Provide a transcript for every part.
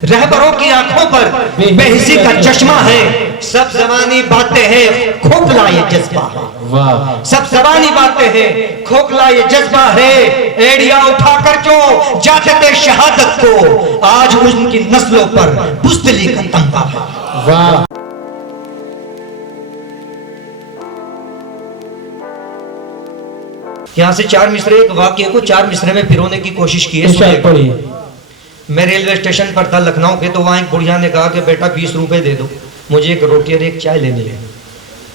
रहबरों की आंखों पर बेहिसी का चश्मा है, सब जबानी बातें हैं, खोखला ये जज्बा है। वाह, सब जबानी बातें हैं, खोखला ये जज्बा है। एड़िया उठाकर जो जाते थे शहादत को, आज उनकी नस्लों पर बुज़दिली का तमगा है। वाह, यहाँ से चार मिसरे एक वाक्य को चार मिसरे में पिरोने की कोशिश की है। मैं रेलवे स्टेशन पर था लखनऊ के, तो वहाँ एक बुढ़िया ने कहा कि बेटा 20 रुपए दे दो, मुझे एक रोटी और एक चाय लेनी है।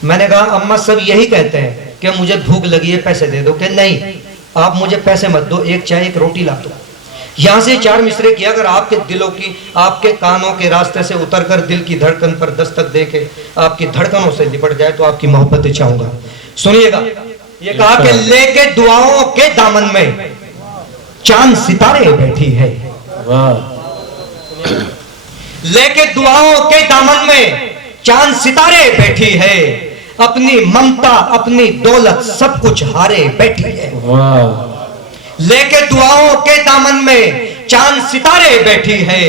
मैंने कहा अम्मा सब यही कहते हैं कि मुझे भूख लगी है, पैसे दे दो। कि नहीं, आप मुझे पैसे मत दो, एक चाय एक रोटी ला दो। यहाँ से चार मिसरे किया, अगर आपके दिलों की, आपके कानों के रास्ते से उतरकर दिल की धड़कन पर दस्तक देके आपकी धड़कनों से लिपट जाए तो आपकी मोहब्बत चाहूंगा। सुनिएगा, ये कहा कि लेके दुआओं के दामन में चांद सितारे बैठी है। लेके दुआओं के दामन में चांद सितारे बैठी है, अपनी ममता अपनी दौलत सब कुछ हारे बैठी है। लेके दुआओं के दामन में चांद सितारे बैठी है,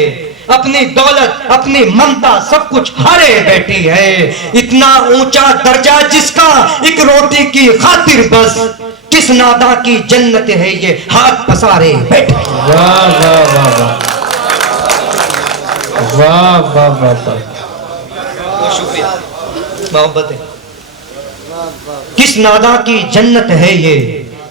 अपनी दौलत अपनी ममता सब कुछ हारे बैठी है। इतना ऊंचा दर्जा जिसका एक रोटी की खातिर बस, किस नादा की जन्नत है ये हाथ पसारे बैठे। वाह वाह वाह वाह वाह वाह वाह, बहुत शुक्रिया, मोहब्बत है। किस नादा की जन्नत है ये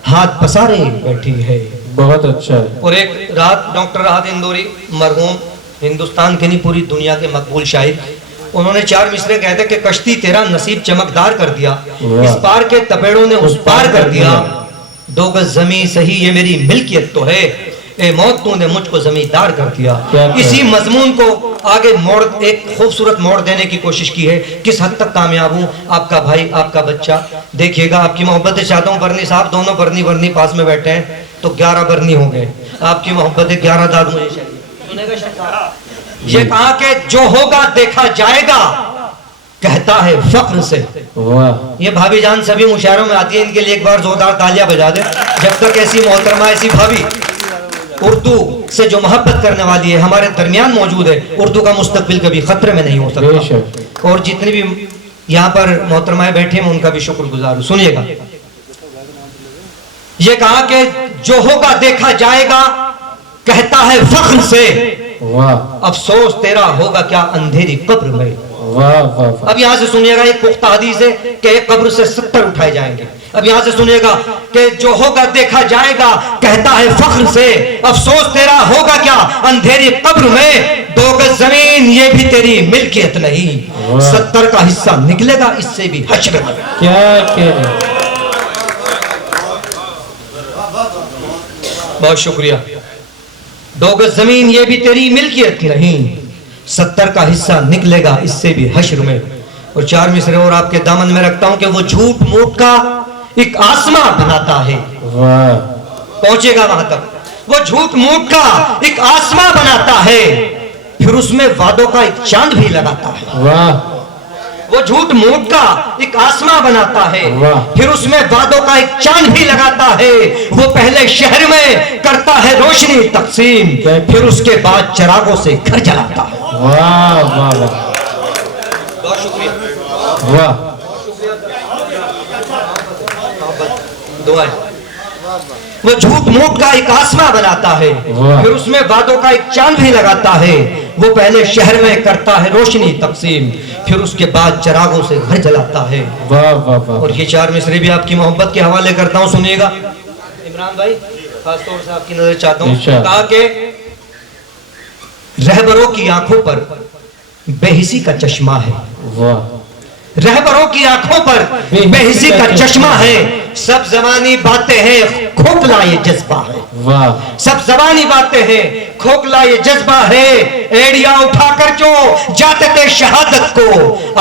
हाथ पसारे बैठी है। बहुत अच्छा है। और एक रात डॉक्टर राहत इंदौरी, मरहूम, हिंदुस्तान के नहीं पूरी दुनिया के मकबूल शायर, उन्होंने चार मिसरे कहते कि कश्ती तेरा नसीब चमकदार कर दिया, इस पार के तपेड़ों ने उस पार कर दिया। दो गज जमीन सही ये मेरी मिल्कियत तो है, ए मौत तूने मुझको जमींदार कर दिया। इसी मजमून को आगे मोड़, एक खूबसूरत मोड़ देने की कोशिश की है। किस हद तक कामयाब हूँ, आपका भाई आपका बच्चा। देखिएगा, आपकी मोहब्बत चाहता हूँ। बरनी साहब दोनों बरनी पास में बैठे हैं तो 11 बरनी हो गए। आपकी मोहब्बत 11 दाद मुझे चाहिए। ये कहा कि जो होगा देखा जाएगा, कहता है फख्र से। वाह, ये भाभी जान सभी मुशायरों में आती है, इनके लिए एक बार जोरदार तालियां बजा दे। जब तक ऐसी मोहतरमा, ऐसी भाभी उर्दू से जो मोहब्बत करने वाली है हमारे दरमियान मौजूद है, उर्दू का मुस्तकबिल कभी खतरे में नहीं हो सकता। और जितनी भी यहाँ पर मोहतरमाएं बैठी हैं, उनका भी शुक्रगुजार हूं। सुनिएगा, ये कहा कि जो होगा देखा जाएगा, कहता है फख्र से। वाह, अफसोस तेरा होगा क्या अंधेरी कब्र में। वाह वाह। अब यहाँ से सुनिएगा, एक पुख्ता हदीस है कि एक कब्र से 70 उठाए जाएंगे। अब यहाँ से सुनिएगा कि जो होगा देखा जाएगा, कहता है फख्र से, अफसोस तेरा होगा क्या अंधेरी कब्र में। 2 गज जमीन ये भी तेरी मिल्कियत नहीं, 70 का हिस्सा निकलेगा इससे भी हश्र में। क्या बहुत शुक्रिया। 2 गज जमीन ये भी तेरी मिल्कियत नहीं, 70 का हिस्सा निकलेगा इससे भी हश्र में। और चार मिसरे और आपके दामन में रखता हूं कि वो झूठ मूठ का एक आसमां बनाता है। वाह, पहुंचेगा वहां तक। वो झूठ मूठ का एक आसमां बनाता है, फिर उसमें वादों का एक चांद भी लगाता है। वाह, वो झूठ मूठ का एक आसमां बनाता है, फिर उसमें वादों का एक चांद भी लगाता है। वो पहले शहर में करता है रोशनी तकसीम, फिर उसके बाद चिरागों से घर जलाता है। वाह वाह वाह, बहुत शुक्रिया। वाह, दुआ। वो झूठ मूठ का एक आसमां बनाता है, फिर उसमें वादों का एक चांद भी लगाता है। वो पहले शहर में करता है रोशनी तकसीम, फिर उसके बाद चिरागों से घर जलाता है। वाह वाह वाह। और ये चार मिसरे भी आपकी मोहब्बत के हवाले करता हूँ, सुनिएगा। इमरान भाई, खासतौर से आपकी नजर चाहता हूँ। कहा कि रहबरों की आंखों पर बेहिसी का चश्मा है। वाह, रहबरों की आंखों पर बेहिसी का चश्मा है, सब जबानी बातें हैं, खोखला ये जज्बा है। वाह, सब जबानी बातें हैं, खोखला ये जज्बा है। एड़िया उठाकर जो जाते थे शहादत को,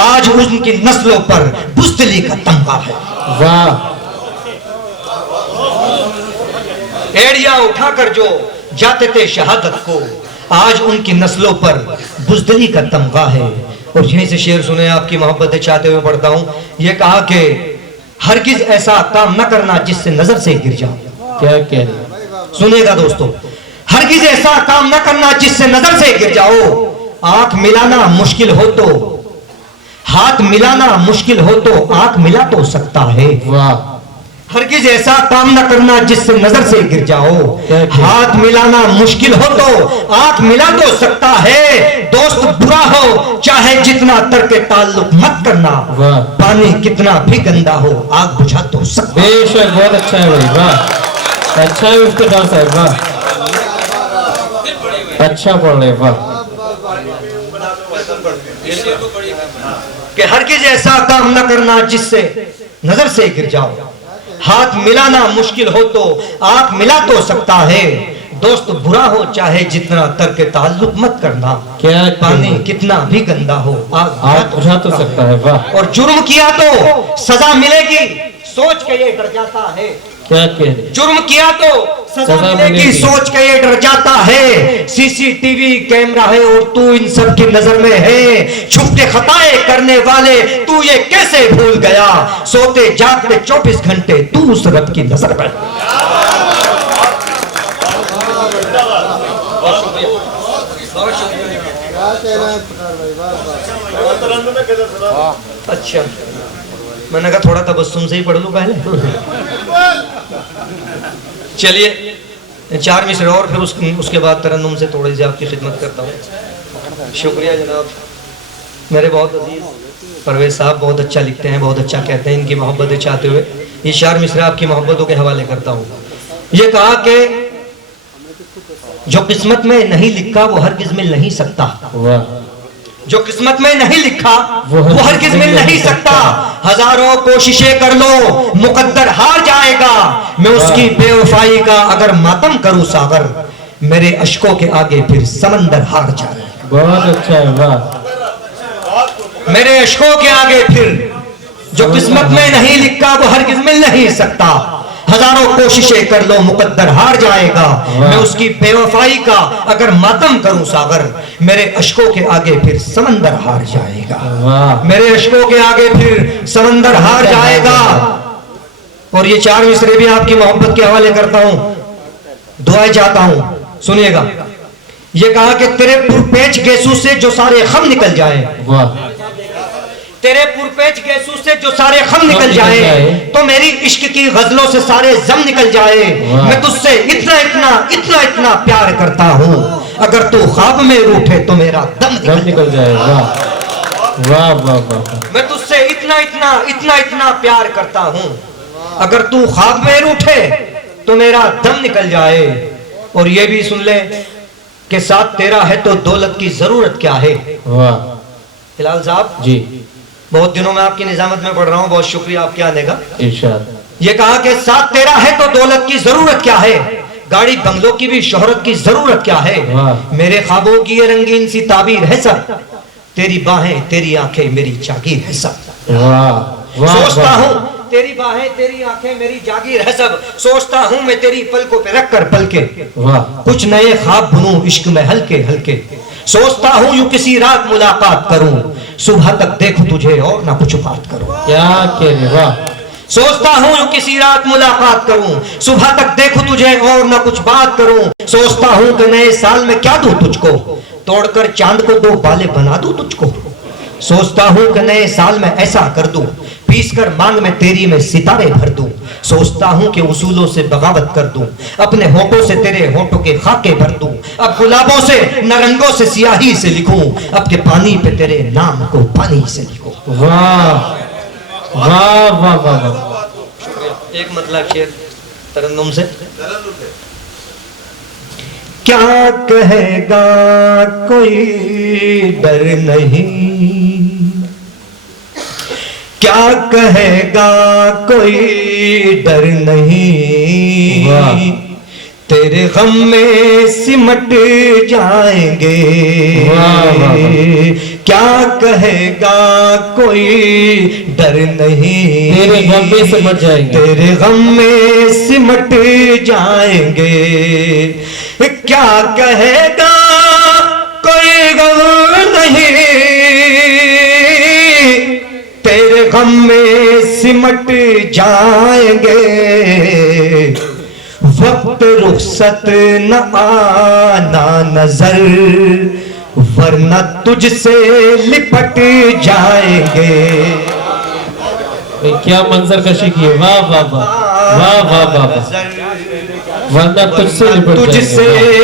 आज उनकी नस्लों पर बुज़दिली का तमगा है। वाह, एड़िया उठाकर जो जाते थे शहादत को, आज उनकी नस्लों पर बुज़दिली का तमगा है। और यहीं से शेर सुने, आपकी मोहब्बत चाहते हुए पढ़ता हूं। यह कहा कि हरगिज ऐसा काम न करना जिससे नजर से गिर जाओ। क्या कह रहे, सुनिएगा दोस्तों। हरगिज ऐसा काम न करना जिससे नजर से गिर जाओ। आंख मिलाना मुश्किल हो तो, हाथ मिलाना मुश्किल हो तो आंख मिला तो सकता है। वाह। हरगिज ऐसा काम न करना जिससे नजर से गिर जाओ। हाथ मिलाना मुश्किल हो तो आंख मिला तो सकता है। दोस्त बुरा हो चाहे जितना तर्क ताल्लुक मत करना। पानी कितना भी गंदा हो आग बुझा तो सकता है। बेशक, बहुत अच्छा है भाई, वाह। अच्छा है इफ्तिखार साहब, वाह, अच्छा पढ़ रहे, वाह। कि हरगिज ऐसा काम न करना जिससे नजर से गिर जाओ। हाथ मिलाना मुश्किल हो तो आंख मिला तो सकता है। दोस्त बुरा हो चाहे जितना तर्क ताल्लुक मत करना। क्या पानी कितना भी गंदा हो आग बुझा तो सकता है, वाह। और जुर्म किया तो सजा मिलेगी सोच के ये डर जाता है। क्या कह रहे? जुर्म किया तो सजा मिलेगी सोच के ये डर जाता है। सीसीटीवी कैमरा है और तू इन सब की नजर में है। छुप के खताएं करने वाले तू ये कैसे भूल गया। सोते जागते 24 घंटे तू उस रब की नजर में। अच्छा, मैंने कहा थोड़ा तबस्सुम से ही पढ़ लूं पहले। चलिए 4 मिसरे और फिर उसके बाद तरन्नुम से थोड़ी सी आपकी खिदमत करता हूँ। शुक्रिया जनाब। मेरे बहुत अजीज परवेज साहब बहुत अच्छा लिखते हैं, बहुत अच्छा कहते हैं। इनकी मोहब्बतें चाहते हुए ये 4 मिसरे आपकी मोहब्बतों के हवाले करता हूँ। ये कहा कि जो किस्मत में नहीं लिखा वो हरगिज़ मिल नहीं सकता। जो किस्मत में नहीं लिखा वो हरगिज़ मिल नहीं सकता। हजारों कोशिशें कर लो मुकद्दर हार जाएगा। मैं उसकी बेवफाई का अगर मातम करूं सागर, मेरे अश्कों के आगे फिर समंदर हार जाएगा। बहुत अच्छा है, वाह। मेरे अश्कों के आगे फिर जो किस्मत में नहीं लिखा वो हरगिज़ मिल नहीं सकता। हजारों कोशिशें कर लो मुकद्दर हार जाएगा। मैं उसकी बेवफाई का अगर मातम करूं सागर, मेरे अश्कों के आगे फिर समंदर हार जाएगा। मेरे अश्कों के आगे फिर समंदर हार जाएगा। और ये 4 मिसरे भी आपकी मोहब्बत के हवाले करता हूं, दुआएं चाहता हूं, सुनिएगा। ये कहा कि तेरे पुरपेच गेसू से जो सारे खम निकल जाए। तेरे पुरपेच गेसू से जो सारे खम निकल जाए तो मेरी इश्क की गजलों से सारे जम निकल जाए। मैं तुझसे इतना इतना इतना इतना प्यार करता हूँ, अगर तू ख्वाब में रूठे तो मेरा दम निकल जाए। वाह वाह वाह वाह। मैं तुझसे इतना इतना इतना इतना प्यार करता हूँ, अगर तू ख्वाब में रूठे तो मेरा दम निकल जाए। और ये भी सुन ले कि साथ तेरा है तो दौलत की जरूरत क्या है। वाह। हिलाल साहब जी, बहुत दिनों में आपकी निजामत में पढ़ रहा हूँ, बहुत शुक्रिया आपके आने का। इरशाद। ये कहा कि साथ तेरा है तो दौलत की जरूरत क्या है। गाड़ी बंगलों की भी शोहरत की जरूरत क्या है। मेरे ख्वाबों की ये रंगीन सी ताबीर है सब, तेरी बाहें तेरी आंखें मेरी जागीर है सब। सोचता हूँ तेरी बाहें तेरी आंखें मेरी जागीर है सब। सोचता हूँ मैं तेरी पलकों पे रख कर पलके कुछ नए ख्वाब बुनूं इश्क में हल्के हल्के। सोचता हूँ यूं किसी रात मुलाकात करूं, सुबह तक देखूं तुझे और ना कुछ बात करूं। क्या कह, वाह। सोचता हूँ यूं किसी रात मुलाकात करूं, सुबह तक देखूं तुझे और ना कुछ बात करूं। सोचता हूँ कि नए साल में क्या दूं तुझको, तोड़कर चांद को 2 बाले बना दूं तुझको। सोचता हूँ कि नए साल में ऐसा कर दूं, पीस कर मांग में तेरी में सितारे भर दूं। सोचता हूँ कि उसूलों से बगावत कर दूं, अपने होठों से तेरे होठों के खाके भर दूं। अब गुलाबों से नरंगों से सियाही से लिखूं, अब के पानी पे तेरे नाम को पानी से लिखूं। वाह वाह वाह वाह। एक मतलब शेर तरन्नुम से। क्या कहेगा कोई डर नहीं, क्या कहेगा कोई डर नहीं, तेरे गम में सिमट जाएंगे। क्या कहेगा कोई डर नहीं, तेरे गम में सिमट जाएंगे, तेरे गम में सिमट जाएंगे। क्या कहेगा कोई गम नहीं, तेरे गम में सिमट जाएंगे। वक्त रुखसत न आना नजर, वरना तुझसे लिपट जाएंगे। क्या मंजर कशी की है, वाह वाह वाह वाह वाह वाह वाह। वरना तुझसे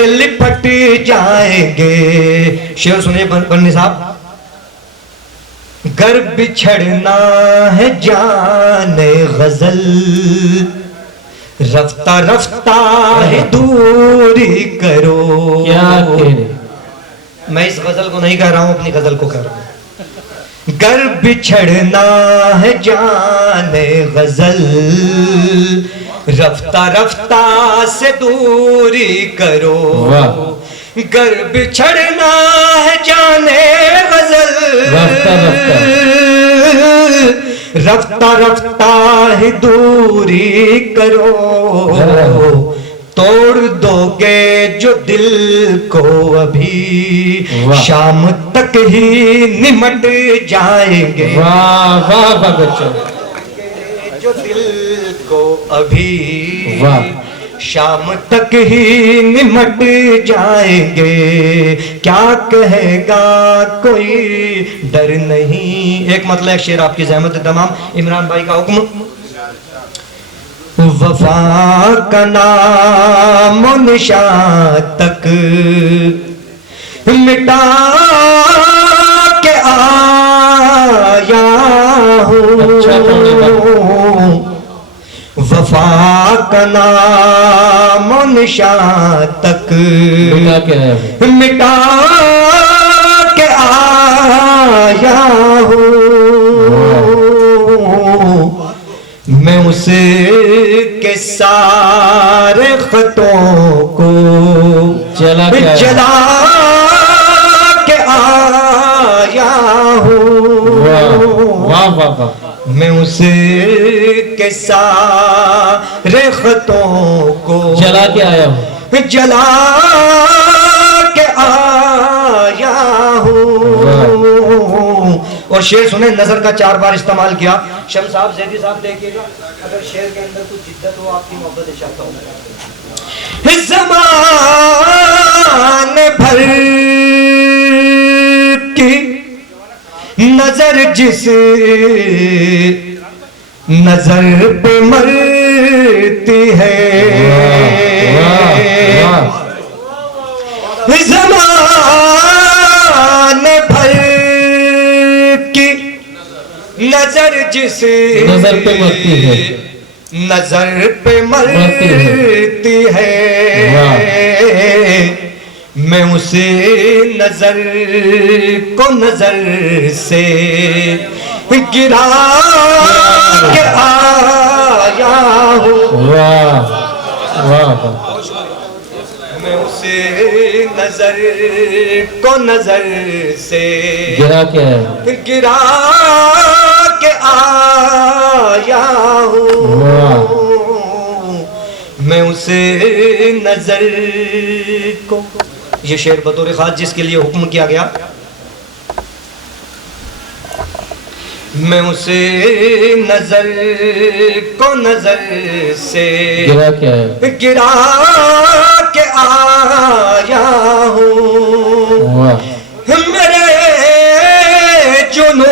लिपट जाएंगे। शेर सुनिए बन्नी साहब। गर बिछड़ना है जाने गजल, रफ्ता रफ्ता है दूरी करो। क्या कहने, मैं इस गजल को नहीं कह रहा हूं, अपनी गजल को कह रहा हूं। गर बिछड़ना है जाने गजल, रफ्ता रफ्ता से दूरी करो। गर बिछड़ना है जाने गजल, रफ्ता रफ्ता रफ्ता ही दूरी करो। तोड़ दोगे जो दिल को अभी, शाम तक ही निमट जाएंगे। वाह वाह वाह बच्चों, जो दिल को अभी वाह शाम तक ही निमट जाएंगे। क्या कहेगा कोई डर नहीं। एक मतलब शेर आपकी ज़हमत तमाम। इमरान भाई का हुक्म। वफा का नाम निशान तक मिटा के आया हूँ। वफा का नाम निशान तक मिटा के आया हूँ। मैं उसे के सारे खतों को जला के आया हूँ। वाह वाह वाह। मैं उसे के सारे खतों को जला के आया हूँ, जला के आया हूँ। और शेर सुने, नजर का 4 बार इस्तेमाल किया। शम साहब, जैदी साहब देखिएगा, अगर शेर के अंदर कुछ जिद्दत हो, आपकी मोहब्बत चाहता हूँ। ज़माने भर की नजर जिस नजर पे मरती है, ज़माने भर की नजर जिस नजर पे मरती है, नजर पे मरती है, मैं उसे नजर को नजर से गिरा के आया हूँ। वाह वाह। मैं उसे नजर को नजर से गिरा के आया, गिरा के आया हूँ। मैं उसे नजर को, ये शेर बतौर खास जिसके लिए हुक्म किया गया, मैं उसे नजर को नजर से गिरा के आया, गिरा के आया हूँ। मेरे जुनून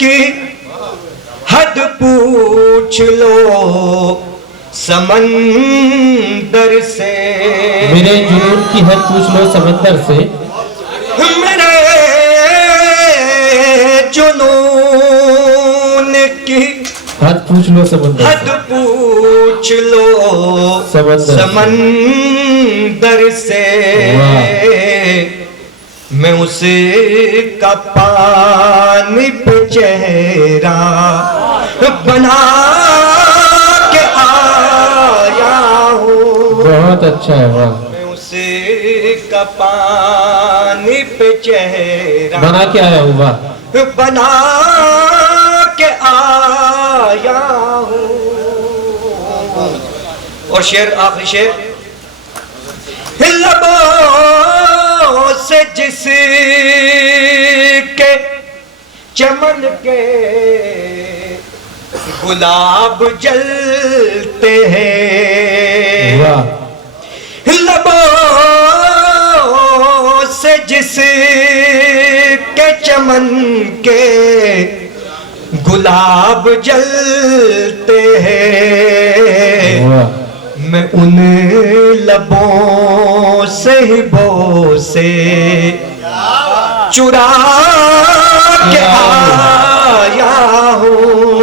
की हद पूछ लो समंदर से, मेरे जुनून की हद पूछ लो समंदर से, मेरे जुनून की हद पूछ लो समंदर, हद पूछ लो समंदर से। मैं उसे का पानी पे चेहरा बना के आया हूँ। बहुत अच्छा है, वाह। मैं उसे का पानी पे चेहरा बना के आया हूँ, वाह। बना के आया हूँ। और शेर, आखिरी शेर, लबों से जिसके चमन के गुलाब जलते हैं वाह लबों से जिस के चमन के गुलाब जलते हैं वाह मैं उन लबों से ही बोसे चुरा के आया हूँ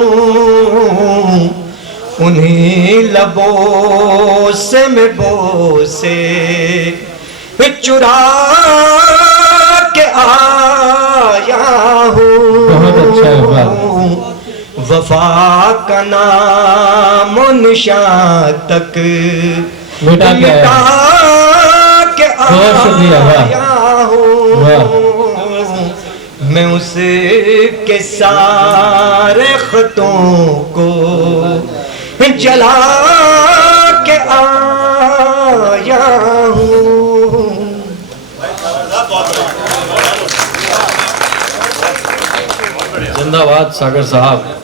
उन्हीं लबों से मैं बोसे चुरा के आया हूँ। बहुत अच्छा है वाह वफा का नाम निशान तक मिटा के आया। के बहुत शुक्रिया, वाह। आया हूँ वाह मैं उसके सारे खतों को जला के आया हूँ। जिंदाबाद सागर साहब।